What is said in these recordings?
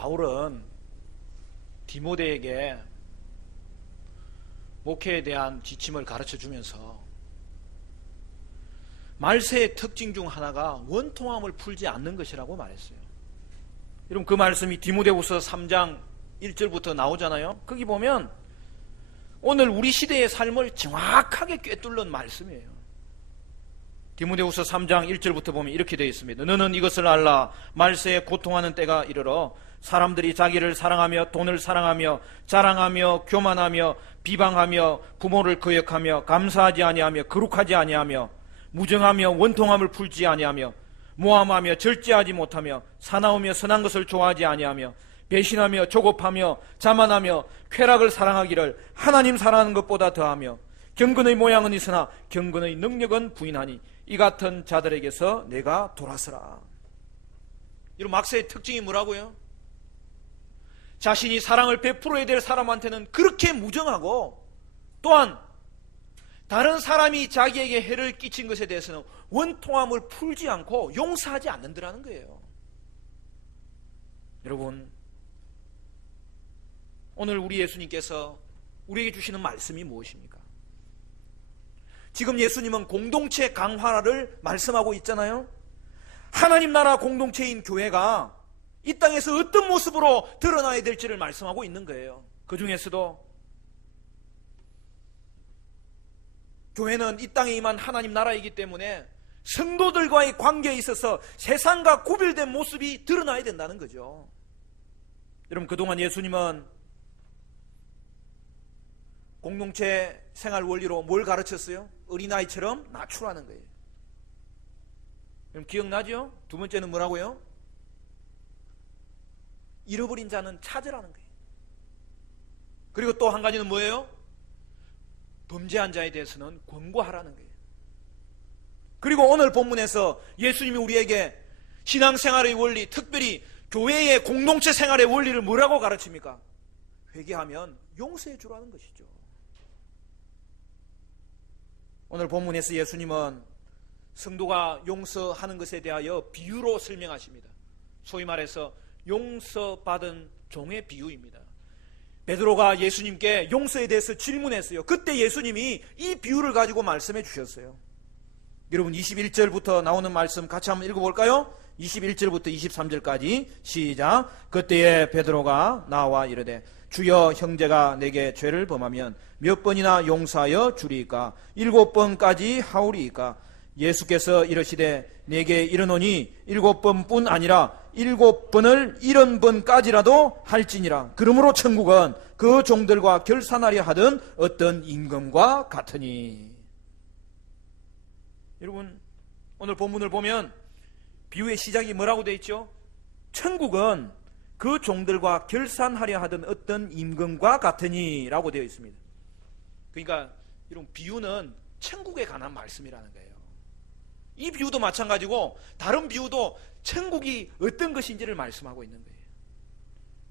바울은 디모데에게 목회에 대한 지침을 가르쳐 주면서 말세의 특징 중 하나가 원통함을 풀지 않는 것이라고 말했어요. 여러분, 그 말씀이 디모데후서 3장 1절부터 나오잖아요. 거기 보면 오늘 우리 시대의 삶을 정확하게 꿰뚫는 말씀이에요. 디모데후서 3장 1절부터 보면 이렇게 되어 있습니다. 너는 이것을 알라. 말세에 고통하는 때가 이르러 사람들이 자기를 사랑하며 돈을 사랑하며 자랑하며 교만하며 비방하며 부모를 거역하며 감사하지 아니하며 거룩하지 아니하며 무정하며 원통함을 풀지 아니하며 모함하며 절제하지 못하며 사나우며 선한 것을 좋아하지 아니하며 배신하며 조급하며 자만하며 쾌락을 사랑하기를 하나님 사랑하는 것보다 더하며 경건의 모양은 있으나 경건의 능력은 부인하니 이 같은 자들에게서 내가 돌아서라. 이런 막세의 특징이 뭐라고요? 자신이 사랑을 베풀어야 될 사람한테는 그렇게 무정하고, 또한 다른 사람이 자기에게 해를 끼친 것에 대해서는 원통함을 풀지 않고 용서하지 않는다는 거예요. 여러분, 오늘 우리 예수님께서 우리에게 주시는 말씀이 무엇입니까? 지금 예수님은 공동체 강화를 말씀하고 있잖아요. 하나님 나라 공동체인 교회가 이 땅에서 어떤 모습으로 드러나야 될지를 말씀하고 있는 거예요. 그 중에서도 교회는 이 땅에 임한 하나님 나라이기 때문에 성도들과의 관계에 있어서 세상과 구별된 모습이 드러나야 된다는 거죠. 여러분, 그동안 예수님은 공동체 생활 원리로 뭘 가르쳤어요? 어린아이처럼 낮추라는 거예요. 여러분, 기억나죠? 두 번째는 뭐라고요? 잃어버린 자는 찾으라는 거예요. 그리고 또 한 가지는 뭐예요? 범죄한 자에 대해서는 권고하라는 거예요. 그리고 오늘 본문에서 예수님이 우리에게 신앙생활의 원리, 특별히 교회의 공동체 생활의 원리를 뭐라고 가르칩니까? 회개하면 용서해 주라는 것이죠. 오늘 본문에서 예수님은 성도가 용서하는 것에 대하여 비유로 설명하십니다. 소위 말해서 용서받은 종의 비유입니다. 베드로가 예수님께 용서에 대해서 질문했어요. 그때 예수님이 이 비유를 가지고 말씀해 주셨어요. 여러분, 21절부터 나오는 말씀 같이 한번 읽어볼까요? 21절부터 23절까지 시작. 그때에 베드로가 나와 이르되 주여, 형제가 내게 죄를 범하면 몇 번이나 용서하여 주리이까? 7번까지 하오리이까? 예수께서 이르시되 내게 이르노니 7번뿐 아니라 7번을 70번까지라도 할지니라. 그러므로 천국은 그 종들과 결산하려 하던 어떤 임금과 같으니. 여러분, 오늘 본문을 보면 비유의 시작이 뭐라고 되어 있죠? 천국은 그 종들과 결산하려 하던 어떤 임금과 같으니 라고 되어 있습니다. 그러니까 이런 비유는 천국에 관한 말씀이라는 거예요. 이 비유도 마찬가지고 다른 비유도 천국이 어떤 것인지를 말씀하고 있는 거예요.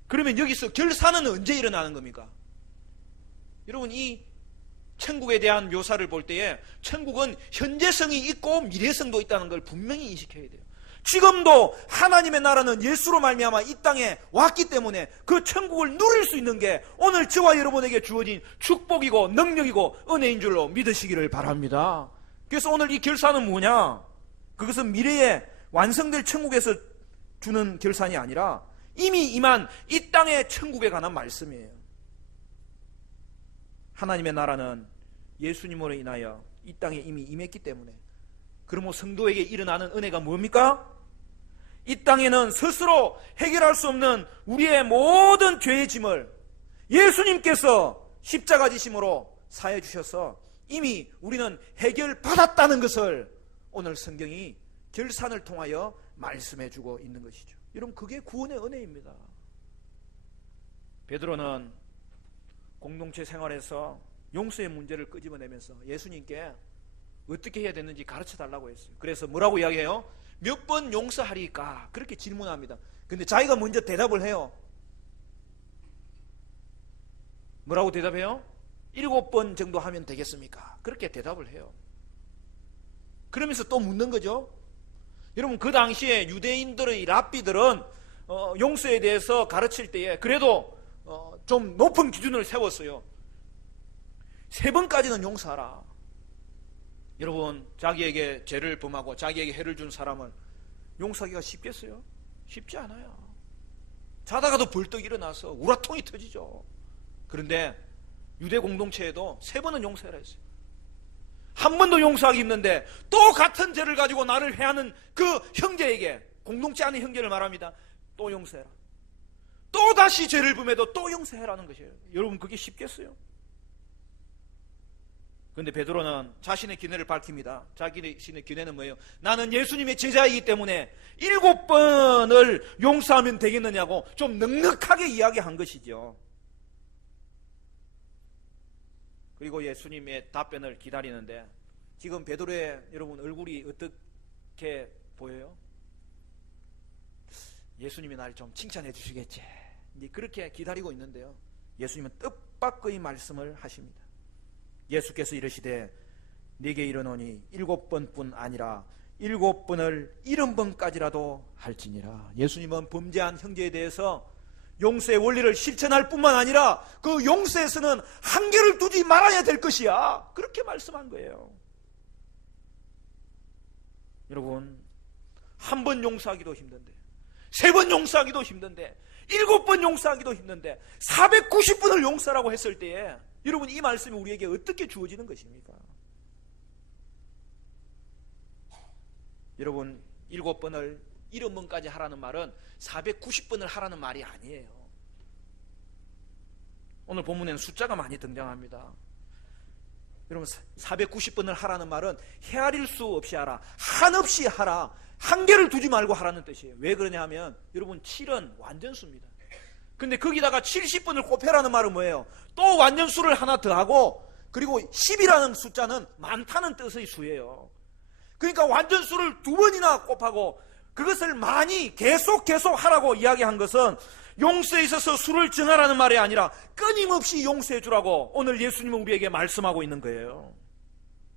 그러면 여기서 결산은 언제 일어나는 겁니까? 여러분, 이 천국에 대한 묘사를 볼 때에 천국은 현재성이 있고 미래성도 있다는 걸 분명히 인식해야 돼요. 지금도 하나님의 나라는 예수로 말미암아 이 땅에 왔기 때문에 그 천국을 누릴 수 있는 게 오늘 저와 여러분에게 주어진 축복이고 능력이고 은혜인 줄로 믿으시기를 바랍니다. 그래서 오늘 이 결산은 뭐냐? 그것은 미래에 완성될 천국에서 주는 결산이 아니라 이미 임한 이 땅의 천국에 관한 말씀이에요. 하나님의 나라는 예수님으로 인하여 이 땅에 이미 임했기 때문에, 그러므로 성도에게 일어나는 은혜가 뭡니까? 이 땅에는 스스로 해결할 수 없는 우리의 모든 죄의 짐을 예수님께서 십자가 지심으로 사해 주셔서 이미 우리는 해결받았다는 것을 오늘 성경이 결산을 통하여 말씀해 주고 있는 것이죠. 여러분, 그게 구원의 은혜입니다. 베드로는 공동체 생활에서 용서의 문제를 끄집어내면서 예수님께 어떻게 해야 되는지 가르쳐 달라고 했어요. 그래서 뭐라고 이야기해요? 몇 번 용서하리까? 그렇게 질문합니다. 근데 자기가 먼저 대답을 해요. 뭐라고 대답해요? 7번 정도 하면 되겠습니까? 그렇게 대답을 해요. 그러면서 또 묻는 거죠. 여러분, 그 당시에 유대인들의 랍비들은 용서에 대해서 가르칠 때에 그래도 좀 높은 기준을 세웠어요. 3번까지는 용서하라. 여러분, 자기에게 죄를 범하고 자기에게 해를 준 사람을 용서하기가 쉽겠어요? 쉽지 않아요. 자다가도 벌떡 일어나서 우라통이 터지죠. 그런데 유대 공동체에도 3번은 용서해라 했어요. 한 번도 용서하기 힘든데 또 같은 죄를 가지고 나를 해하는 그 형제에게, 공동체 안의 형제를 말합니다. 또 용서해라. 또 다시 죄를 범해도 또 용서해라는 것이에요. 여러분, 그게 쉽겠어요? 그런데 베드로는 자신의 기내를 밝힙니다. 자신의 기내는 뭐예요? 나는 예수님의 제자이기 때문에 7번을 용서하면 되겠느냐고 좀 넉넉하게 이야기한 것이죠. 그리고 예수님의 답변을 기다리는데 지금 베드로의 여러분 얼굴이 어떻게 보여요? 예수님이 날 좀 칭찬해 주시겠지. 이제 그렇게 기다리고 있는데요. 예수님은 뜻밖의 말씀을 하십니다. 예수께서 이르시되 네게 이르노니 7번뿐 아니라 7번을 70번까지라도 할지니라. 예수님은 범죄한 형제에 대해서 용서의 원리를 실천할 뿐만 아니라 그 용서에서는 한계를 두지 말아야 될 것이야. 그렇게 말씀한 거예요. 여러분, 한 번 용서하기도 힘든데, 3번 용서하기도 힘든데, 7번 용서하기도 힘든데 490번을 용서라고 했을 때에 여러분, 이 말씀이 우리에게 어떻게 주어지는 것입니까? 여러분, 7번을 70번까지 하라는 말은 490번을 하라는 말이 아니에요. 오늘 본문에는 숫자가 많이 등장합니다. 여러분, 490번을 하라는 말은 헤아릴 수 없이 하라, 한없이 하라, 한계를 두지 말고 하라는 뜻이에요. 왜 그러냐 하면 여러분, 7은 완전수입니다. 근데 거기다가 70번을 곱해라는 말은 뭐예요? 또 완전수를 하나 더하고, 그리고 10이라는 숫자는 많다는 뜻의 수예요. 그러니까 완전수를 2번이나 곱하고 그것을 많이 계속 하라고 이야기한 것은 용서에 있어서 수를 정하라는 말이 아니라 끊임없이 용서해 주라고 오늘 예수님은 우리에게 말씀하고 있는 거예요.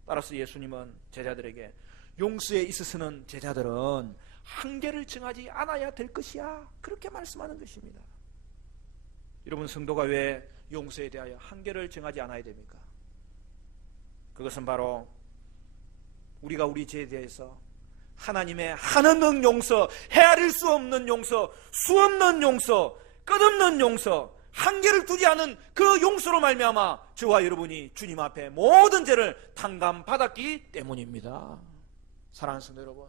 따라서 예수님은 제자들에게 용서에 있어서는 제자들은 한계를 정하지 않아야 될 것이야, 그렇게 말씀하는 것입니다. 여러분, 성도가 왜 용서에 대하여 한계를 정하지 않아야 됩니까? 그것은 바로 우리가 우리 죄에 대해서 하나님의 한없는 용서, 헤아릴 수 없는 용서, 수 없는 용서, 끝없는 용서, 한계를 두지 않은 그 용서로 말미암아 저와 여러분이 주님 앞에 모든 죄를 탕감받았기 때문입니다. 사랑하는 성도 여러분,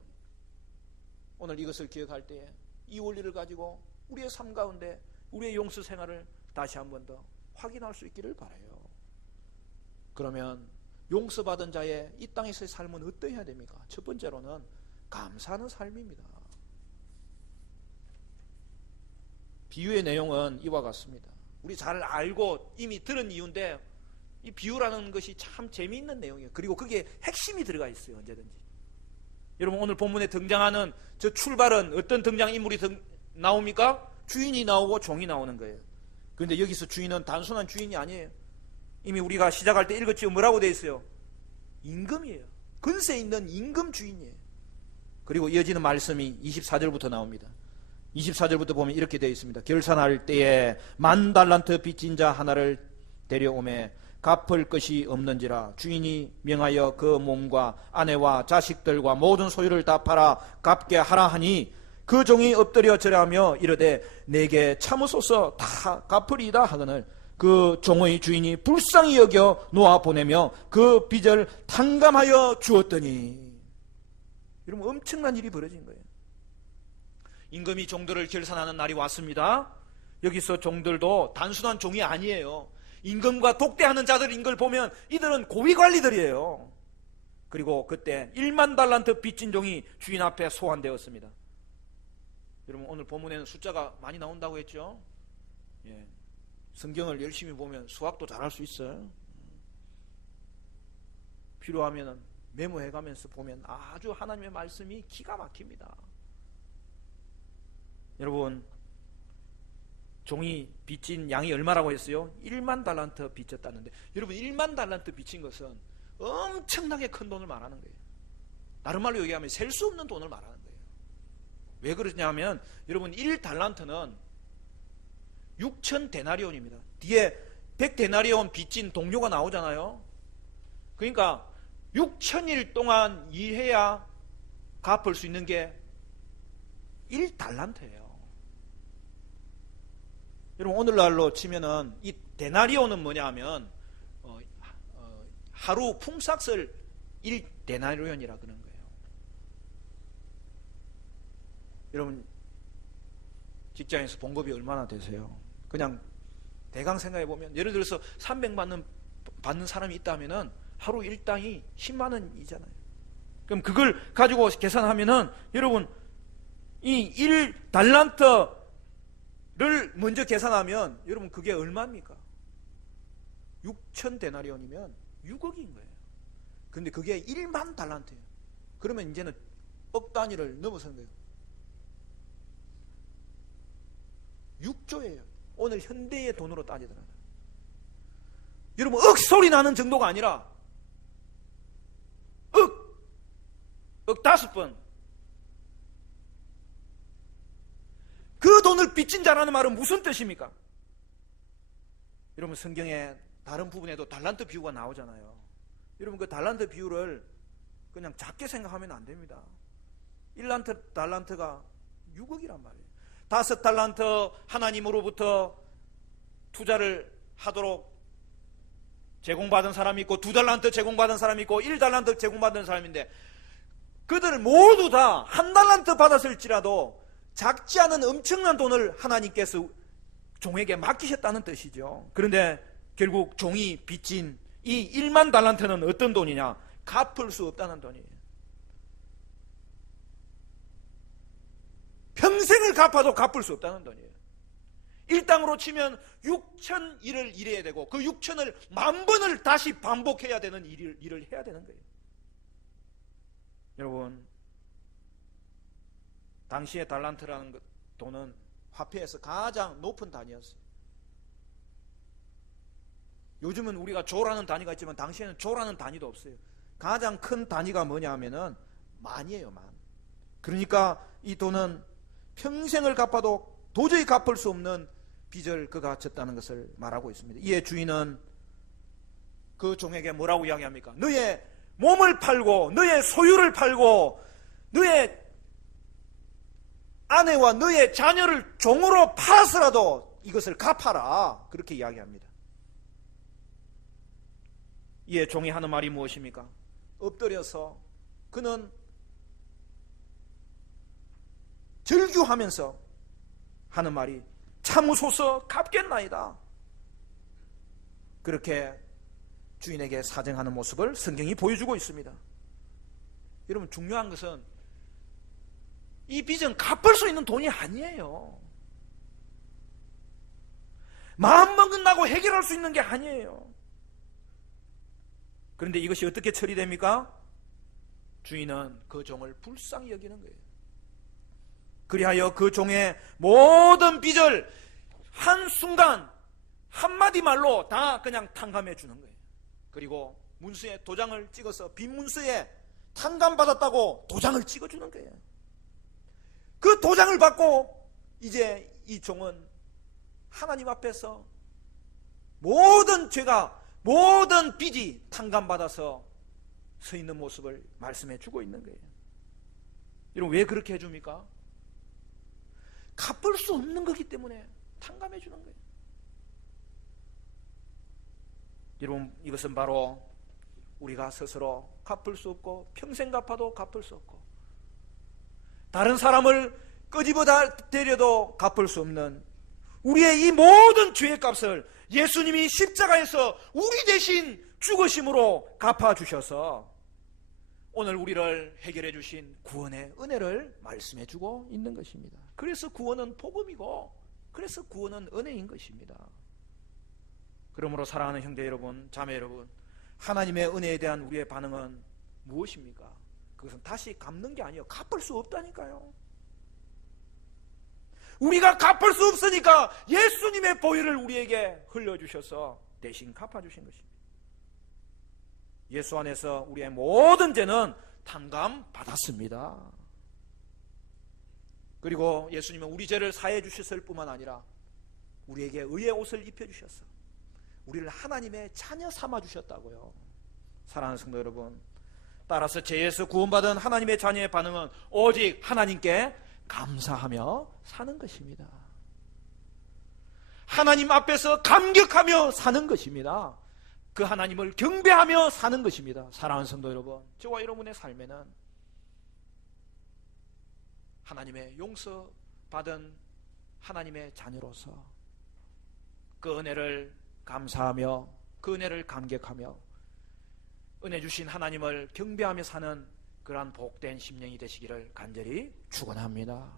오늘 이것을 기억할 때에 이 원리를 가지고 우리의 삶 가운데 우리의 용서 생활을 다시 한 번 더 확인할 수 있기를 바라요. 그러면 용서받은 자의 이 땅에서의 삶은 어떠해야 됩니까? 첫 번째로는 감사하는 삶입니다. 비유의 내용은 이와 같습니다. 우리 잘 알고 이미 들은 이유인데 이 비유라는 것이 참 재미있는 내용이에요. 그리고 그게 핵심이 들어가 있어요. 언제든지. 여러분, 오늘 본문에 등장하는 저 출발은 어떤 등장인물이 나옵니까? 주인이 나오고 종이 나오는 거예요. 그런데 여기서 주인은 단순한 주인이 아니에요. 이미 우리가 시작할 때 읽었지요. 뭐라고 되어 있어요? 임금이에요. 근세 있는 임금 주인이에요. 그리고 이어지는 말씀이 24절부터 나옵니다. 24절부터 보면 이렇게 되어 있습니다. 결산할 때에 10,000달란트 빚진 자 하나를 데려오매 갚을 것이 없는지라 주인이 명하여 그 몸과 아내와 자식들과 모든 소유를 다 팔아 갚게 하라 하니 그 종이 엎드려 절하며 이르되 내게 참으소서 다 갚으리이다 하거늘 그 종의 주인이 불쌍히 여겨 놓아 보내며 그 빚을 탕감하여 주었더니, 여러분, 엄청난 일이 벌어진 거예요. 임금이 종들을 결산하는 날이 왔습니다. 여기서 종들도 단순한 종이 아니에요. 임금과 독대하는 자들인 걸 보면 이들은 고위관리들이에요. 그리고 그때 10,000달란트 빚진 종이 주인 앞에 소환되었습니다. 여러분, 오늘 본문에는 숫자가 많이 나온다고 했죠? 예. 성경을 열심히 보면 수학도 잘할 수 있어요. 필요하면 메모해가면서 보면 아주 하나님의 말씀이 기가 막힙니다. 여러분, 종이 빚진 양이 얼마라고 했어요? 10,000달란트 빚졌다는데, 여러분, 10,000달란트 빚진 것은 엄청나게 큰 돈을 말하는 거예요. 다른 말로 얘기하면 셀 수 없는 돈을 말하는 거예요. 왜 그러냐면 여러분 1달란트는 6천 데나리온입니다. 뒤에 100데나리온 빚진 동료가 나오잖아요. 그러니까 6천일 동안 일해야 갚을 수 있는 게 1달란트예요. 여러분 오늘날로 치면은 이 데나리온은 뭐냐 하면 하루 품삯을 1데나리온이라 그러는 거예요. 여러분 직장에서 봉급이 얼마나 되세요? 그냥 대강 생각해 보면 예를 들어서 300만 원 받는 사람이 있다면은 하루 일당이 10만 원이잖아요. 그럼 그걸 가지고 계산하면은 여러분 이 1달란트를 먼저 계산하면 여러분 그게 얼마입니까? 6천 데나리온이면 6억인 거예요. 근데 그게 1만 달란트예요. 그러면 이제는 억 단위를 넘어서는 거예요. 6조예요. 오늘 현대의 돈으로 따지더라고요. 여러분 억 소리 나는 정도가 아니라 억 5번. 그 돈을 빚진 자라는 말은 무슨 뜻입니까? 여러분 성경에 다른 부분에도 달란트 비유가 나오잖아요. 여러분 그 달란트 비유를 그냥 작게 생각하면 안 됩니다. 1달란트가 6억이란 말이에요. 5달란트 하나님으로부터 투자를 하도록 제공받은 사람이 있고 2달란트 제공받은 사람이 있고 1달란트 제공받은 사람인데 그들 모두 다 1달란트 받았을지라도 작지 않은 엄청난 돈을 하나님께서 종에게 맡기셨다는 뜻이죠. 그런데 결국 종이 빚진 이 1만 달란트는 어떤 돈이냐? 갚을 수 없다는 돈이에요. 평생을 갚아도 갚을 수 없다는 돈이에요. 일당으로 치면 6천 일을 일해야 되고 그 6천을 10,000번을 다시 반복해야 되는 일을 해야 되는 거예요. 여러분 당시에 달란트라는 돈은 화폐에서 가장 높은 단위였어요. 요즘은 우리가 조라는 단위가 있지만 당시에는 조라는 단위도 없어요. 가장 큰 단위가 뭐냐 하면은 만이에요, 만. 그러니까 이 돈은 평생을 갚아도 도저히 갚을 수 없는 빚을 그가 졌다는 것을 말하고 있습니다. 이에 주인은 그 종에게 뭐라고 이야기합니까? 너의 몸을 팔고 너의 소유를 팔고 너의 아내와 너의 자녀를 종으로 팔아서라도 이것을 갚아라. 그렇게 이야기합니다. 이에 종이 하는 말이 무엇입니까? 엎드려서 그는 절규하면서 하는 말이 참으소서 갚겠나이다. 그렇게 주인에게 사정하는 모습을 성경이 보여주고 있습니다. 여러분 중요한 것은 이 빚은 갚을 수 있는 돈이 아니에요. 마음먹는다고 해결할 수 있는 게 아니에요. 그런데 이것이 어떻게 처리됩니까? 주인은 그 종을 불쌍히 여기는 거예요. 그리하여 그 종의 모든 빚을 한순간 한마디 말로 다 그냥 탕감해 주는 거예요. 그리고 문서에 도장을 찍어서 빈 문서에 탕감받았다고 도장을 찍어주는 거예요. 그 도장을 받고 이제 이 종은 하나님 앞에서 모든 죄가 모든 빚이 탕감받아서 서 있는 모습을 말씀해 주고 있는 거예요. 여러분 왜 그렇게 해줍니까? 갚을 수 없는 거기 때문에 탕감해 주는 거예요. 여러분 이것은 바로 우리가 스스로 갚을 수 없고 평생 갚아도 갚을 수 없고 다른 사람을 끄집어 대려도 갚을 수 없는 우리의 이 모든 죄의 값을 예수님이 십자가에서 우리 대신 죽으심으로 갚아주셔서 오늘 우리를 해결해 주신 구원의 은혜를 말씀해 주고 있는 것입니다. 그래서 구원은 복음이고 그래서 구원은 은혜인 것입니다. 그러므로 사랑하는 형제 여러분, 자매 여러분, 하나님의 은혜에 대한 우리의 반응은 무엇입니까? 그것은 다시 갚는 게 아니에요. 갚을 수 없다니까요. 우리가 갚을 수 없으니까 예수님의 보혈을 우리에게 흘려주셔서 대신 갚아주신 것입니다. 예수 안에서 우리의 모든 죄는 탕감 받았습니다. 그리고 예수님은 우리 죄를 사해 주셨을 뿐만 아니라 우리에게 의의 옷을 입혀주셨어. 우리를 하나님의 자녀 삼아 주셨다고요. 사랑하는 성도 여러분, 따라서 죄에서 구원받은 하나님의 자녀의 반응은 오직 하나님께 감사하며 사는 것입니다. 하나님 앞에서 감격하며 사는 것입니다. 그 하나님을 경배하며 사는 것입니다. 사랑하는 성도 여러분, 저와 여러분의 삶에는 하나님의 용서받은 하나님의 자녀로서 그 은혜를 감사하며 그 은혜를 감격하며 은혜 주신 하나님을 경배하며 사는 그러한 복된 심령이 되시기를 간절히 축원합니다.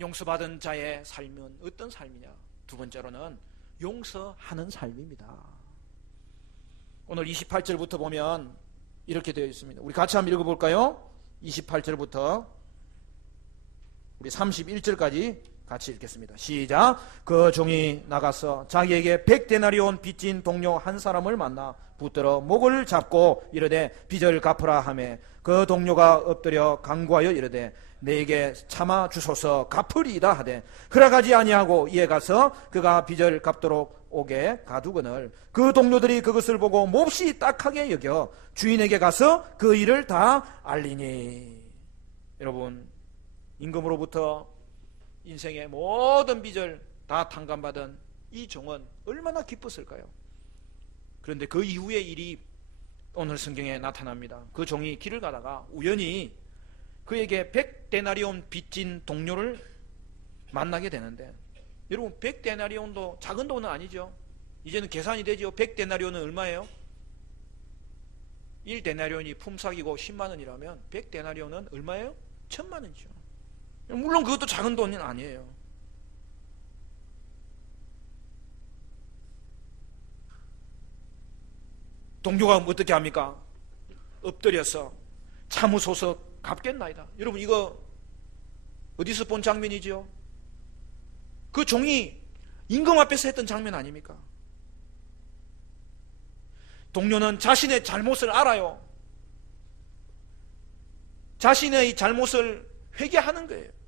용서받은 자의 삶은 어떤 삶이냐? 두 번째로는 용서하는 삶입니다. 오늘 28절부터 보면 이렇게 되어 있습니다. 우리 같이 한번 읽어볼까요? 28절부터 우리 31절까지 같이 읽겠습니다. 시작. 그 종이 나가서 자기에게 100데나리온 빚진 동료 한 사람을 만나 붙들어 목을 잡고 이르되 빚을 갚으라 하매 그 동료가 엎드려 간구하여 이르되 내게 참아 주소서 갚으리이다 하되 허락하지 아니하고 이에 가서 그가 빚을 갚도록 오게 가두거늘 그 동료들이 그것을 보고 몹시 딱하게 여겨 주인에게 가서 그 일을 다 알리니. 여러분, 임금으로부터 인생의 모든 빚을 다 탕감받은 이 종은 얼마나 기뻤을까요? 그런데 그 이후의 일이 오늘 성경에 나타납니다. 그 종이 길을 가다가 우연히 그에게 100데나리온 빚진 동료를 만나게 되는데, 여러분 100데나리온도 작은 돈은 아니죠. 이제는 계산이 되죠. 100데나리온은 얼마예요? 1데나리온이 품삯이고 10만원이라면 100데나리온은 얼마예요? 1000만원이죠. 물론 그것도 작은 돈은 아니에요. 동료가 어떻게 합니까? 엎드려서 참으소서 갚겠나이다. 여러분, 이거 어디서 본 장면이죠? 그 종이 임금 앞에서 했던 장면 아닙니까? 동료는 자신의 잘못을 알아요. 자신의 잘못을 회개하는 거예요.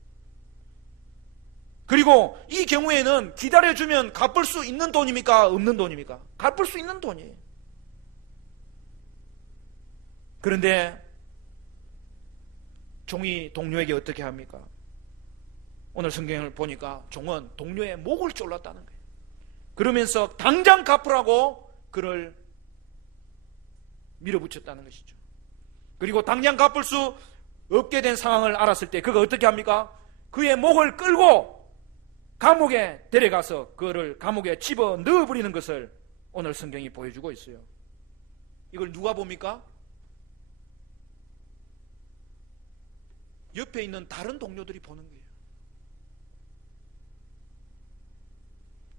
그리고 이 경우에는 기다려주면 갚을 수 있는 돈입니까? 없는 돈입니까? 갚을 수 있는 돈이에요. 그런데 종이 동료에게 어떻게 합니까? 오늘 성경을 보니까 종은 동료의 목을 졸랐다는 거예요. 그러면서 당장 갚으라고 그를 밀어붙였다는 것이죠. 그리고 당장 갚을 수 없게 된 상황을 알았을 때 그가 어떻게 합니까? 그의 목을 끌고 감옥에 데려가서 그를 감옥에 집어 넣어버리는 것을 오늘 성경이 보여주고 있어요. 이걸 누가 봅니까? 옆에 있는 다른 동료들이 보는 거예요.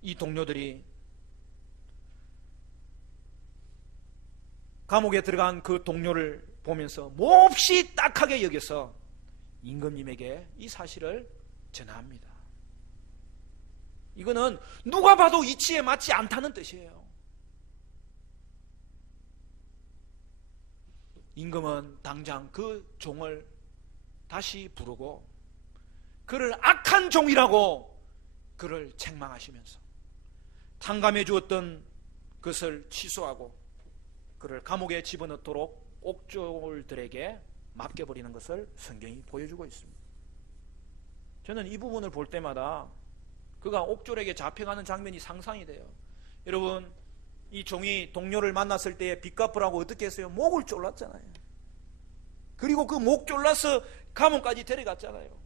이 동료들이 감옥에 들어간 그 동료를 보면서 몹시 딱하게 여겨서 임금님에게 이 사실을 전합니다. 이거는 누가 봐도 이치에 맞지 않다는 뜻이에요. 임금은 당장 그 종을 다시 부르고 그를 악한 종이라고 그를 책망하시면서 탕감해 주었던 것을 취소하고 그를 감옥에 집어넣도록 옥졸들에게 맡겨버리는 것을 성경이 보여주고 있습니다. 저는 이 부분을 볼 때마다 그가 옥졸에게 잡혀가는 장면이 상상이 돼요. 여러분, 이 종이 동료를 만났을 때 빚 갚으라고 어떻게 했어요? 목을 졸랐잖아요. 그리고 그 목 졸라서 감옥까지 데려갔잖아요.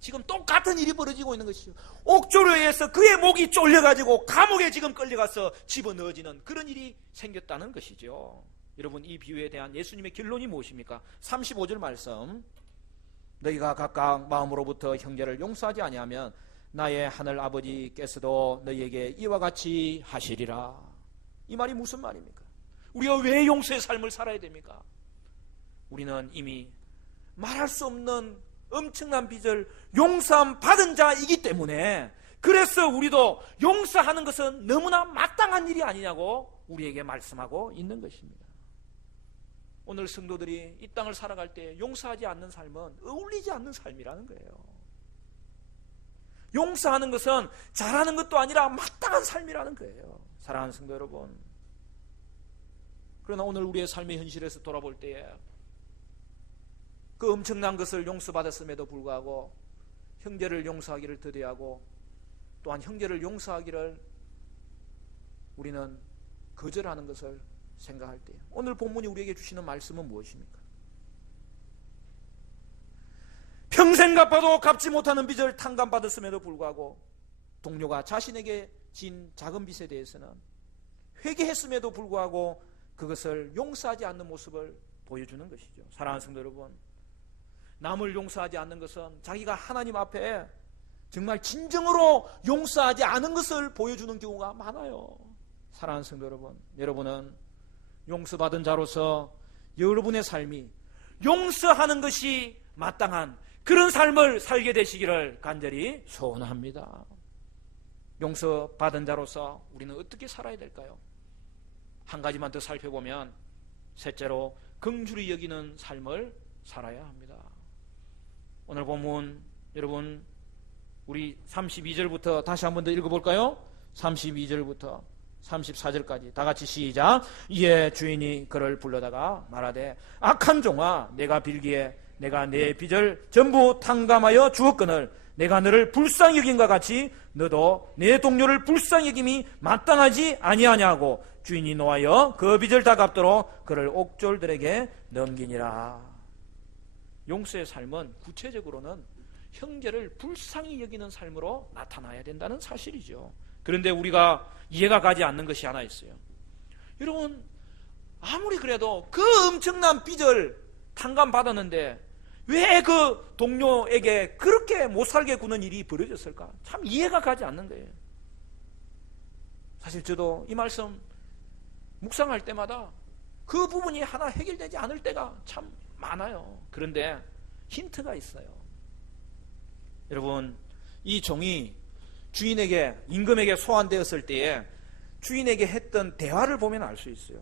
지금 똑같은 일이 벌어지고 있는 것이죠. 옥졸에 의해서 그의 목이 졸려가지고 감옥에 지금 끌려가서 집어넣어지는 그런 일이 생겼다는 것이죠. 여러분, 이 비유에 대한 예수님의 결론이 무엇입니까? 35절 말씀, 너희가 각각 마음으로부터 형제를 용서하지 아니하면 나의 하늘 아버지께서도 너희에게 이와 같이 하시리라. 이 말이 무슨 말입니까? 우리가 왜 용서의 삶을 살아야 됩니까? 우리는 이미 말할 수 없는 엄청난 빚을 용서함 받은 자이기 때문에, 그래서 우리도 용서하는 것은 너무나 마땅한 일이 아니냐고 우리에게 말씀하고 있는 것입니다. 오늘 성도들이 이 땅을 살아갈 때 용서하지 않는 삶은 어울리지 않는 삶이라는 거예요. 용서하는 것은 잘하는 것도 아니라 마땅한 삶이라는 거예요. 사랑하는 성도 여러분, 그러나 오늘 우리의 삶의 현실에서 돌아볼 때에 그 엄청난 것을 용서받았음에도 불구하고 형제를 용서하기를 더디하고 또한 형제를 용서하기를 우리는 거절하는 것을 생각할 때 오늘 본문이 우리에게 주시는 말씀은 무엇입니까? 평생 갚아도 갚지 못하는 빚을 탕감받았음에도 불구하고 동료가 자신에게 진 작은 빚에 대해서는 회개했음에도 불구하고 그것을 용서하지 않는 모습을 보여주는 것이죠. 사랑하는 성도 여러분, 남을 용서하지 않는 것은 자기가 하나님 앞에 정말 진정으로 용서하지 않은 것을 보여주는 경우가 많아요. 사랑하는 성도 여러분, 여러분은 용서받은 자로서 여러분의 삶이 용서하는 것이 마땅한 그런 삶을 살게 되시기를 간절히 소원합니다. 용서받은 자로서 우리는 어떻게 살아야 될까요? 한 가지만 더 살펴보면 셋째로 긍휼히 여기는 삶을 살아야 합니다. 오늘 본문 여러분 우리 32절부터 다시 한 번 더 읽어볼까요? 32절부터 34절까지 다 같이 시작. 이에 주인이 그를 불러다가 말하되 악한 종아, 내가 빌기에 내가 내 빚을 전부 탕감하여 주었거늘 내가 너를 불쌍히 여김과 같이 너도 내 동료를 불쌍히 여김이 마땅하지 아니하냐고 주인이 노하여 그 빚을 다 갚도록 그를 옥졸들에게 넘기니라. 용서의 삶은 구체적으로는 형제를 불쌍히 여기는 삶으로 나타나야 된다는 사실이죠. 그런데 우리가 이해가 가지 않는 것이 하나 있어요. 여러분, 아무리 그래도 그 엄청난 빚을 탕감받았는데 왜 그 동료에게 그렇게 못살게 구는 일이 벌어졌을까? 참 이해가 가지 않는 거예요. 사실 저도 이 말씀 묵상할 때마다 그 부분이 하나 해결되지 않을 때가 참 많아요. 그런데 힌트가 있어요. 여러분, 이 종이 주인에게, 임금에게 소환되었을 때에 주인에게 했던 대화를 보면 알 수 있어요.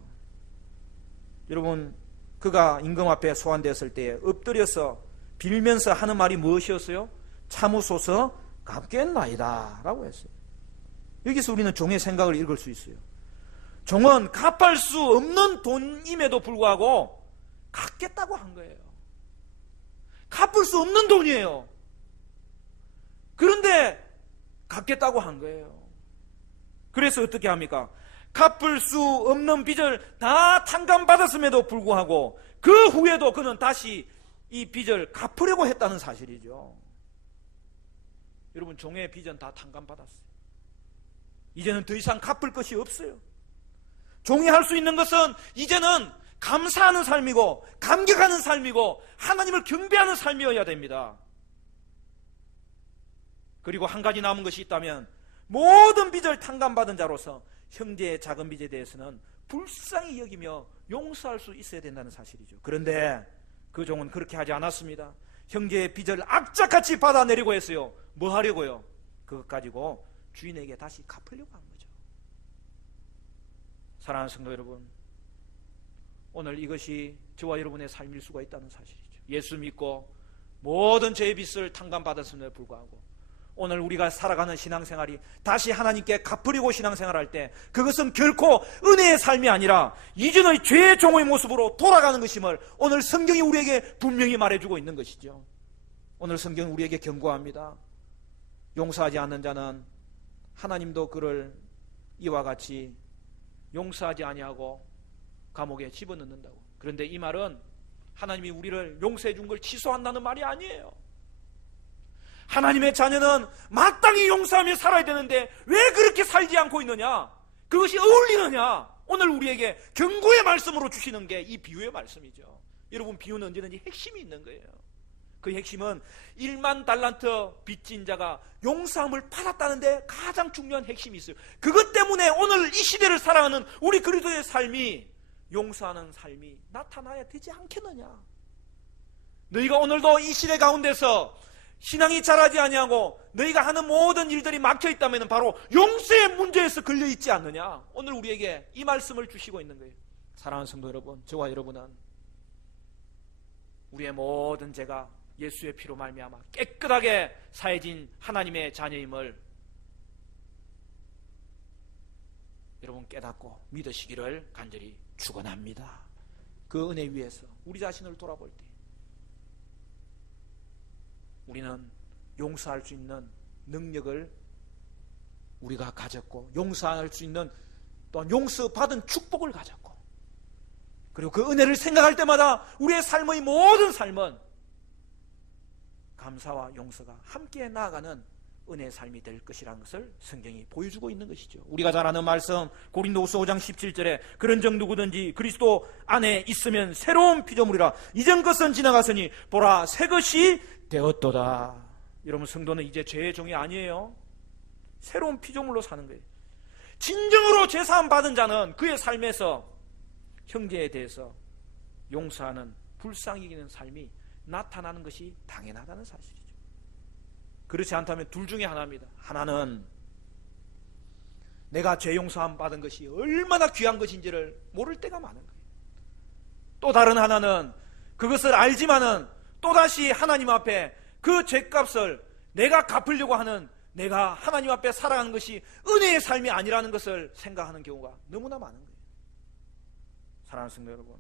여러분, 그가 임금 앞에 소환되었을 때에 엎드려서 빌면서 하는 말이 무엇이었어요? 참으소서 갚겠나이다 라고 했어요. 여기서 우리는 종의 생각을 읽을 수 있어요. 종은 갚을 수 없는 돈임에도 불구하고 갚겠다고 한 거예요. 갚을 수 없는 돈이에요. 그런데 갚겠다고 한 거예요. 그래서 어떻게 합니까? 갚을 수 없는 빚을 다 탕감받았음에도 불구하고 그 후에도 그는 다시 이 빚을 갚으려고 했다는 사실이죠. 여러분, 종의 빚은 다 탕감받았어요. 이제는 더 이상 갚을 것이 없어요. 종이 할 수 있는 것은 이제는 감사하는 삶이고 감격하는 삶이고 하나님을 경배하는 삶이어야 됩니다. 그리고 한 가지 남은 것이 있다면 모든 빚을 탕감받은 자로서 형제의 작은 빚에 대해서는 불쌍히 여기며 용서할 수 있어야 된다는 사실이죠. 그런데 그 종은 그렇게 하지 않았습니다. 형제의 빚을 악착같이 받아내려고 했어요. 뭐 하려고요? 그것 가지고 주인에게 다시 갚으려고 한 거죠. 사랑하는 성도 여러분, 오늘 이것이 저와 여러분의 삶일 수가 있다는 사실이죠. 예수 믿고 모든 죄의 빚을 탕감받았음에도 불구하고 오늘 우리가 살아가는 신앙생활이 다시 하나님께 갚으려고 신앙생활할 때 그것은 결코 은혜의 삶이 아니라 이전의 죄의 종의 모습으로 돌아가는 것임을 오늘 성경이 우리에게 분명히 말해주고 있는 것이죠. 오늘 성경은 우리에게 경고합니다. 용서하지 않는 자는 하나님도 그를 이와 같이 용서하지 아니하고 감옥에 집어넣는다고. 그런데 이 말은 하나님이 우리를 용서해 준 걸 취소한다는 말이 아니에요. 하나님의 자녀는 마땅히 용서하며 살아야 되는데 왜 그렇게 살지 않고 있느냐? 그것이 어울리느냐? 오늘 우리에게 경고의 말씀으로 주시는 게 이 비유의 말씀이죠. 여러분, 비유는 언제든지 핵심이 있는 거예요. 그 핵심은 1만 달란트 빚진 자가 용서함을 받았다는데 가장 중요한 핵심이 있어요. 그것 때문에 오늘 이 시대를 살아가는 우리 그리스도의 삶이 용서하는 삶이 나타나야 되지 않겠느냐? 너희가 오늘도 이 시대 가운데서 신앙이 자라지 아니하고 너희가 하는 모든 일들이 막혀있다면 바로 용서의 문제에서 걸려있지 않느냐? 오늘 우리에게 이 말씀을 주시고 있는 거예요. 사랑하는 성도 여러분, 저와 여러분은 우리의 모든 죄가 예수의 피로 말미암아 깨끗하게 사해진 하나님의 자녀임을 여러분 깨닫고 믿으시기를 간절히 축원합니다. 그 은혜 위에서 우리 자신을 돌아볼 때 우리는 용서할 수 있는 능력을 우리가 가졌고, 용서할 수 있는 또한 용서받은 축복을 가졌고, 그리고 그 은혜를 생각할 때마다 우리의 삶의 모든 삶은 감사와 용서가 함께 나아가는 은혜의 삶이 될 것이라는 것을 성경이 보여주고 있는 것이죠. 우리가 잘 아는 말씀 고린도후서 5장 17절에 그런즉 누구든지 그리스도 안에 있으면 새로운 피조물이라 이전 것은 지나갔으니 보라 새 것이 되었도다. 여러분, 성도는 이제 죄의 종이 아니에요. 새로운 피조물로 사는 거예요. 진정으로 죄사함 받은 자는 그의 삶에서 형제에 대해서 용서하는 불쌍히 여기는 삶이 나타나는 것이 당연하다는 사실이죠. 그렇지 않다면 둘 중에 하나입니다. 하나는 내가 죄 용서함 받은 것이 얼마나 귀한 것인지를 모를 때가 많은 거예요. 또 다른 하나는 그것을 알지만은 또다시 하나님 앞에 그 죄값을 내가 갚으려고 하는, 내가 하나님 앞에 살아가는 것이 은혜의 삶이 아니라는 것을 생각하는 경우가 너무나 많은 거예요. 사랑하는 성도 여러분,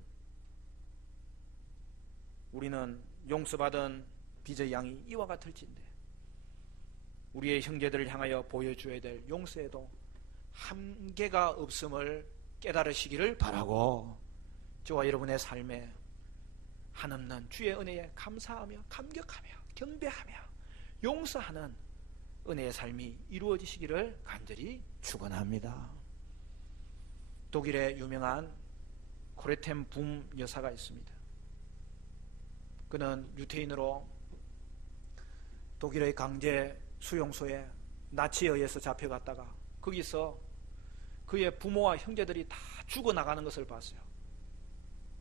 우리는 용서받은 빚의 양이 이와 같을진데 우리의 형제들을 향하여 보여줘야 될 용서에도 한계가 없음을 깨달으시기를 바라고, 저와 여러분의 삶에 한없는 주의 은혜에 감사하며 감격하며 경배하며 용서하는 은혜의 삶이 이루어지시기를 간절히 축원합니다. 독일의 유명한 코레텐 붐 여사가 있습니다. 그는 유태인으로 독일의 강제 수용소에 나치에 의해서 잡혀갔다가 거기서 그의 부모와 형제들이 다 죽어나가는 것을 봤어요.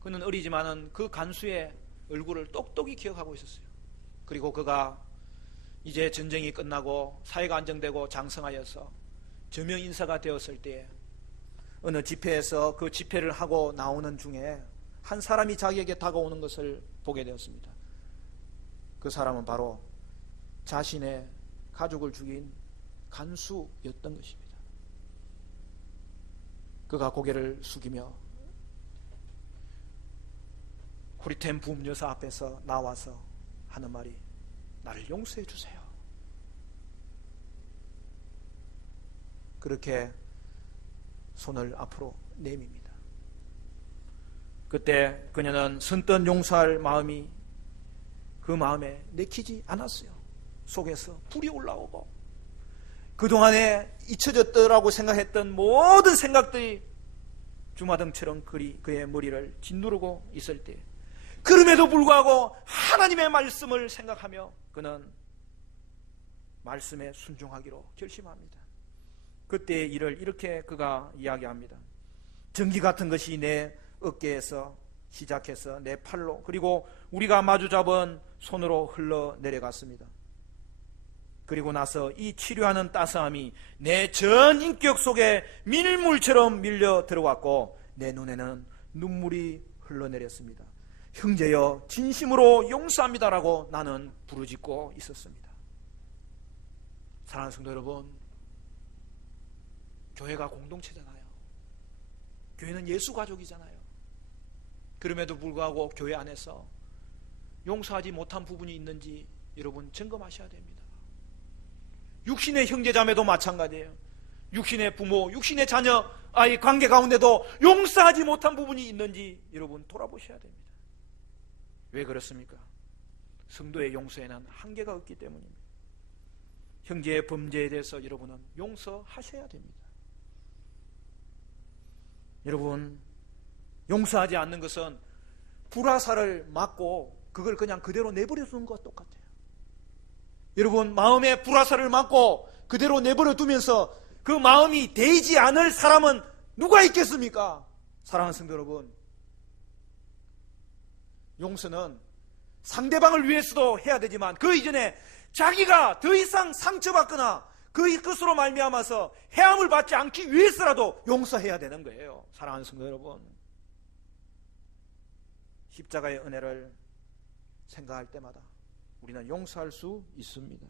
그는 어리지만은 그 간수의 얼굴을 똑똑히 기억하고 있었어요. 그리고 그가 이제 전쟁이 끝나고 사회가 안정되고 장성하여서 저명 인사가 되었을 때 어느 집회에서 그 집회를 하고 나오는 중에 한 사람이 자기에게 다가오는 것을 보게 되었습니다. 그 사람은 바로 자신의 가족을 죽인 간수였던 것입니다. 그가 고개를 숙이며 코레텐 붐 여사 앞에서 나와서 하는 말이 나를 용서해 주세요. 그렇게 손을 앞으로 내밉니다. 그때 그녀는 선뜻 용서할 마음이 그 마음에 내키지 않았어요. 속에서 불이 올라오고 그동안에 잊혀졌더라고 생각했던 모든 생각들이 주마등처럼 그의 머리를 짓누르고 있을 때, 그럼에도 불구하고 하나님의 말씀을 생각하며 그는 말씀에 순종하기로 결심합니다. 그때의 일을 이렇게 그가 이야기합니다. 전기 같은 것이 내 어깨에서 시작해서 내 팔로, 그리고 우리가 마주 잡은 손으로 흘러내려갔습니다. 그리고 나서 이 치료하는 따스함이 내 전 인격 속에 밀물처럼 밀려 들어왔고 내 눈에는 눈물이 흘러내렸습니다. 형제여 진심으로 용서합니다라고 나는 부르짖고 있었습니다. 사랑하는 성도 여러분, 교회가 공동체잖아요. 교회는 예수 가족이잖아요. 그럼에도 불구하고 교회 안에서 용서하지 못한 부분이 있는지 여러분 점검하셔야 됩니다. 육신의 형제자매도 마찬가지예요. 육신의 부모, 육신의 자녀, 아이 관계 가운데도 용서하지 못한 부분이 있는지 여러분 돌아보셔야 됩니다. 왜 그렇습니까? 성도의 용서에는 한계가 없기 때문입니다. 형제의 범죄에 대해서 여러분은 용서하셔야 됩니다. 여러분, 용서하지 않는 것은 불화살을 맞고 그걸 그냥 그대로 내버려 두는 것과 똑같아요. 여러분, 마음에 불화살을 맞고 그대로 내버려 두면서 그 마음이 데이지 않을 사람은 누가 있겠습니까? 사랑하는 성도 여러분, 용서는 상대방을 위해서도 해야 되지만 그 이전에 자기가 더 이상 상처받거나 그 것으로 말미암아서 해함을 받지 않기 위해서라도 용서해야 되는 거예요. 사랑하는 성도 여러분, 십자가의 은혜를 생각할 때마다 우리는 용서할 수 있습니다.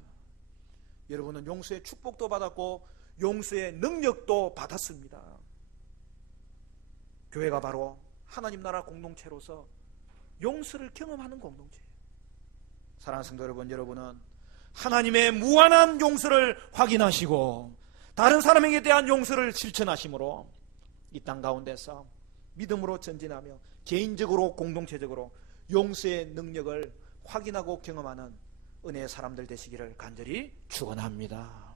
여러분은 용서의 축복도 받았고 용서의 능력도 받았습니다. 교회가 바로 하나님 나라 공동체로서 용서를 경험하는 공동체예요. 사랑하는 성도 여러분, 여러분은 하나님의 무한한 용서를 확인하시고 다른 사람에게 대한 용서를 실천하심으로 이 땅 가운데서 믿음으로 전진하며 개인적으로 공동체적으로 용서의 능력을 확인하고 경험하는 은혜의 사람들 되시기를 간절히 축원합니다.